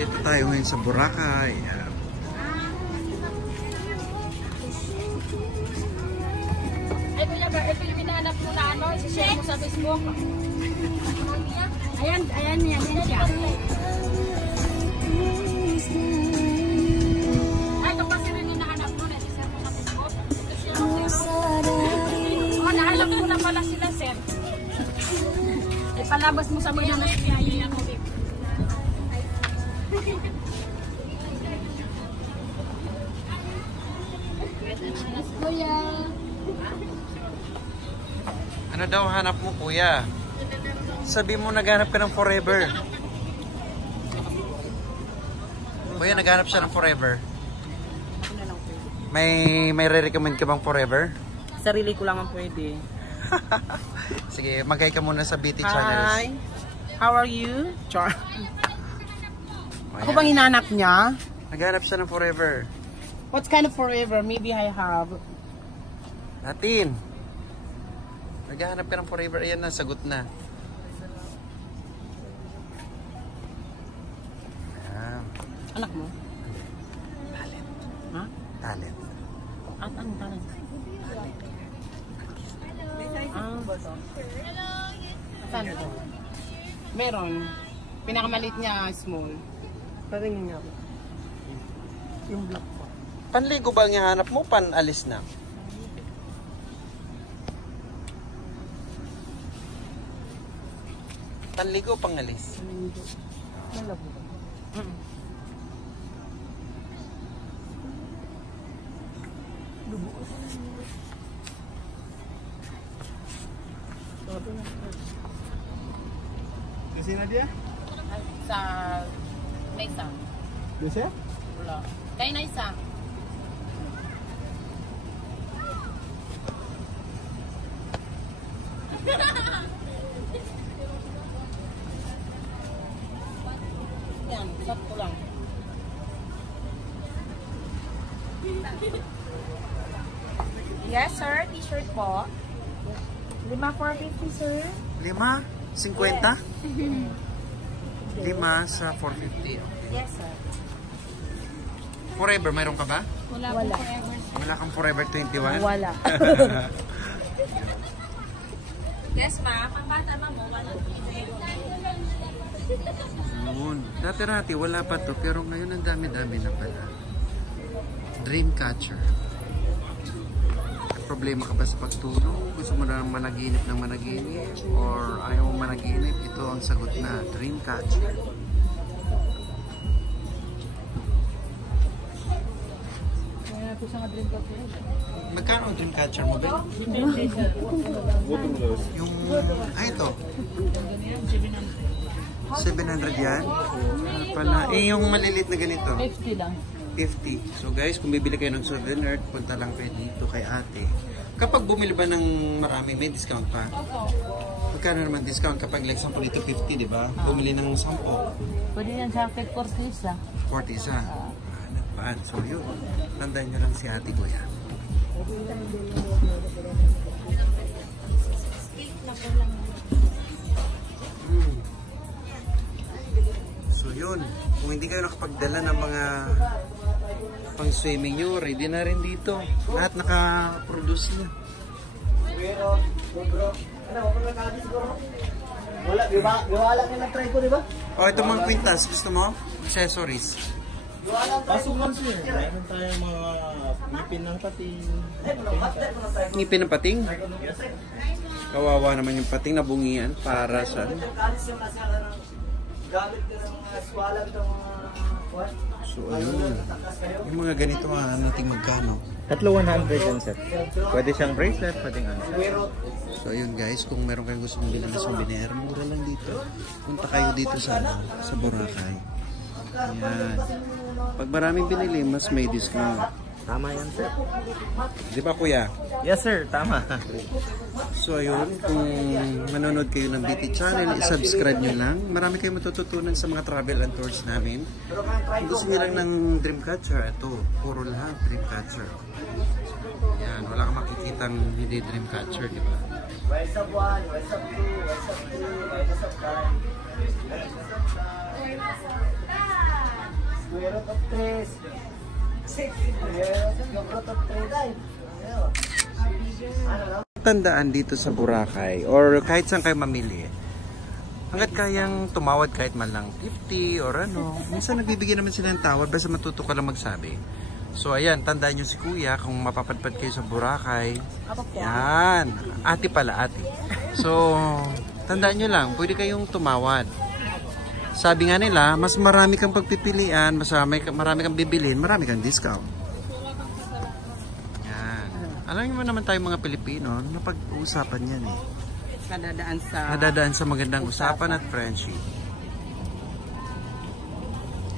Dito tayo ngayon sa Boracay. Ay kuya, ito yung hinahanap mo na ano, isi-share mo sa Facebook. Ayan siya. Ay, ito kasi rin hinahanap mo na, isi-share mo sa Facebook. Oh, nahanap mo na pala sila, sir. Palabas mo sa mga natin. Ayan ako, babe. Kuya. Ano daw hanap mo, kuya? Sabi mo naghanap ka ng forever. Kuya, naghanap siya ng forever. May re-recommend ka bang forever? Sarili ko lang ang pwede. Sige, mag-hi ka muna sa BT channels. Hi, how are you? Char. Ako bang hinahanap niya? Naghanap siya ng forever. What kind of forever? Maybe I have. Natin. Naghanap ka ng forever. Ayan na, sagot na. Ayan. Anak mo? Talent. Ha? Talent. At ang talent? Saan ito? Meron. Pinakamaliit niya, small. Paringin niya ako. Yung black pa. Panligo ba ang hanap mo? Panalis na? Panligo o pangalis? Panligo. Malabo ba? Kasi na dia? Sa Naisa. Bisa? Wala. Kay Naisa. Yan, sakto lang. Yes, sir. T-shirt po. 5,450, sir. 5? 50? 5 sa 450. Yes, sir. Forever, mayroon ka ba? Wala. Forever. Wala kang Forever 21? Wala. Yes, ma'am. Ang bata mo, wala. Noon. Dati-rati, wala pa to. Pero ngayon, ang dami-dami na pala. Dreamcatcher. Problema ka ba sa pagtulog? Gusto mo na managinip ng managinip? Or ayaw mo managinip? Ito ang sagot na. Dreamcatcher. Magkano ang Dreamcatcher mo, Ben? Yung... ito. 700 yan? Pala. Yung malilit na ganito. 50 lang. 50. So guys, kung bibili kayo ng souvenir, punta lang kayo dito kay ate. Kapag bumili ba ng marami, may discount pa? Magkano naman discount kapag like 10 dito 50, di ba? Bumili ng 10. Pwede yan sa akin 40 isa. 40 isa. Nagpaan. So yun. Tandaan nyo lang si ate ko yan. So yun. Kung hindi kayo nakapagdala ng mga pang swimming nyo, ready na rin dito. Lahat naka-produce na. Wala nga ng try ko, di ba? O, ito mga kwintas. Gusto mo? Accessories. Pasukan sir. Meron tayong mga ngipin ng pating. Ngipin ng pating? Kawawa naman yung pating na bungian para sa... Gamit ka ng mga eskwala ito mga So, ayun. Yung mga ganito nating magkano. Tatlo 100 yan, sir. Pwede siyang bracelet, pwedeng ano. So, ayun guys. Kung meron kayong gusto mong bilang na souvenir, mura lang dito. Punta kayo dito sa Boracay. Ayan. Pag maraming binili, mas may discount. Tama yan, sir. Di ba, kuya? Yes, sir. Tama. So, ayun. Kung manonood kayo ng BT channel, i-subscribe nyo lang. Marami kayong matututunan sa mga travel and tours namin. Kung gusto nyo lang ng Dreamcatcher, ito. Puro lahat Dreamcatcher. Yan. Wala kang makikitang hindi Dreamcatcher, di ba? Where's up 1, where's up 2, where's up 3, where's up 5. Tandaan dito sa Boracay or kahit saan kayo mamili, hanggat kayang tumawad kahit man lang 50 or ano, minsan nagbibigyan naman sila ng tawad basta matuto ka lang magsabi. So ayan, tandaan nyo si Kuya kung mapapadpad kayo sa Boracay. Yan, ate pala, ate. So tandaan nyo lang, pwede kayong tumawad. Sabi nga nila, mas marami kang pagpipilian, mas marami kang bibilin, marami kang discount. Alam mo naman tayo mga Pilipino, napag-uusapan yan eh. Nadadaan sa magandang usapan at friendship.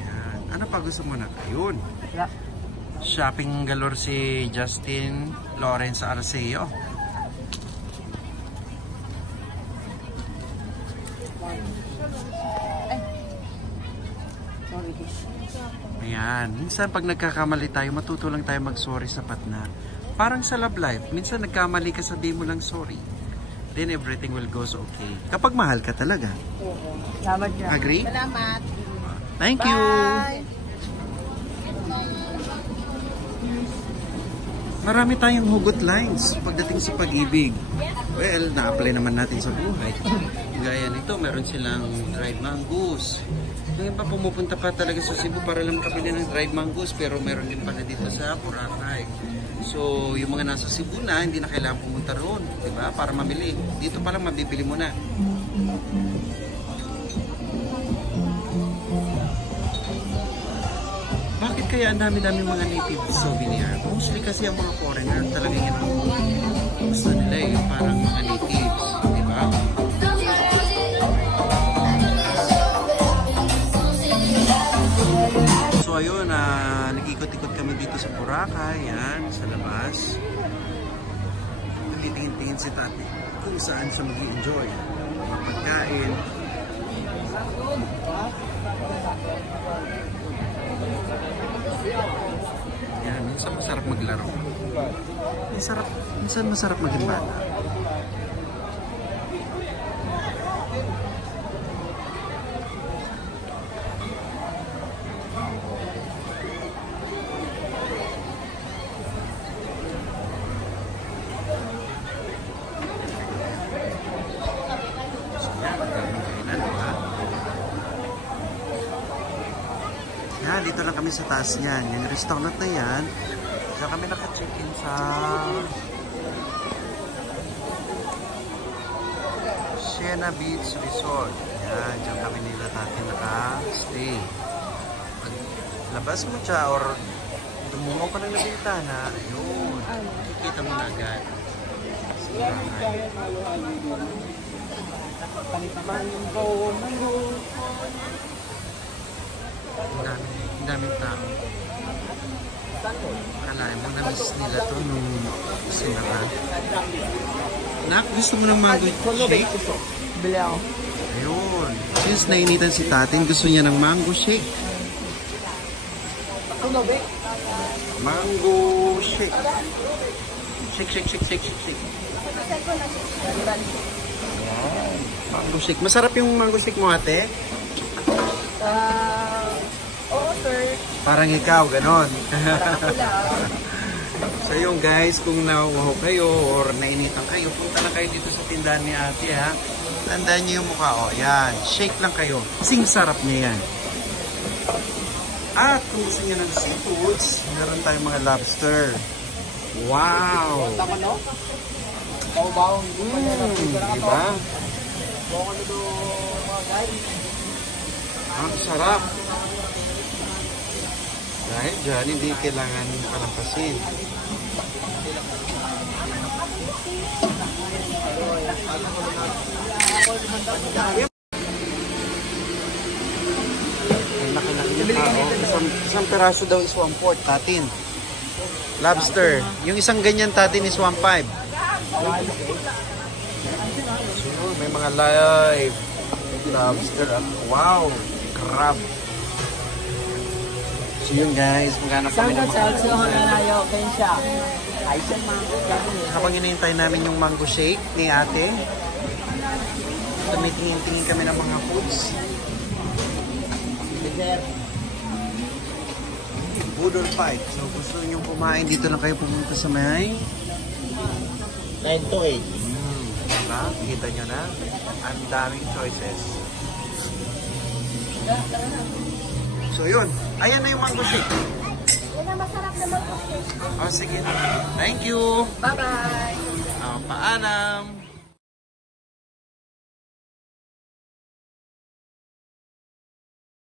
Yan. Ano pa gusto mo na? Ayun. Shopping galore si Justin Lawrence Arceo. Ayan. Minsan pag nagkakamali tayo, matuto lang tayo mag-sorry sapat na. Parang sa love life, minsan nagkamali ka, sabihin mo lang sorry. Then everything will goes okay. Kapag mahal ka talaga. Salamat dyan. Agree? Salamat. Thank you. Bye. Marami tayong hugot lines pagdating sa pag-ibig. Well, na-apply naman natin sa buhay. Gaya nito, meron silang dried mangoes. Ngayon pa pumupunta pa talaga sa Cebu para lang makabili ng dried mangoes, pero meron din pala dito sa Boracay. So, yung mga nasa Cebu na, hindi na kailangan pumunta roon, di ba? Para mamili. Dito pa lang mabibili mo na. Bakit kaya ang dami-dami mga native souvenir? Mostly kasi ang mga foreigner talaga yun ang gusto nila eh, yung parang mga natives, di ba? So ayun, nag-ikot-ikot kami dito sa Boracay, yan, sa labas. Tumitingin-tingin si Tati kung saan siya mag-i-enjoy. Mga pagkain. Yan, minsan masarap maglaro. Minsan masarap maging bata. Yan, dito lang kami sa taas niyan. Yung restaurant na yan, diyan kami naka-check-in sa Siena Beach Resort. Yan, diyan kami nila Tati naka-stay. Pag labas mo siya or tumungo ka lang na bintana, ayun, makikita mo na agad. Ang daming tao. Kalahin mo, na-miss nila to nung sinara. Nak, gusto mo ng mango shake? Bili ako. Ayun. Since nainitan si Tatin, gusto niya ng mango shake. Mango shake. Shake. Wow. Mango shake. Masarap yung mango shake mo, ate? Oo, sir. Parang ikaw, ganon. So yun guys, kung nauuhaw kayo or nainitan kayo, punta na kayo dito sa tindahan ni ate ha. Tandaan niyo yung mukha, oh. Yan, shake lang kayo. Kasing sarap niya yan. At kung gusto niyo ng seafoods, meron tayong mga lobster. Wow! Diba? Ang sarap. Dahil dyan, hindi kailangan palampasin. Ang laki-laki ng tao. Isang peraso daw is 1/4, Tatin. Lobster. Yung isang ganyan, Tatin, is 1/5. So, may mga live lobster. Wow! Crab. So yun guys, maghanap kami ng habang hinihintay namin yung mango shake ni ate, tumitingin-tingin kami ng mga foods. Budol Fight. So gusto nyo kumain, dito lang kayo pumunta sa may 9 to 8. diba? Kita nyo na, ang daming choices. So yun, ayan na yung mango shake. Yan ang masarap na mag-cook. Oh, sige. Thank you. Bye-bye. Paalam.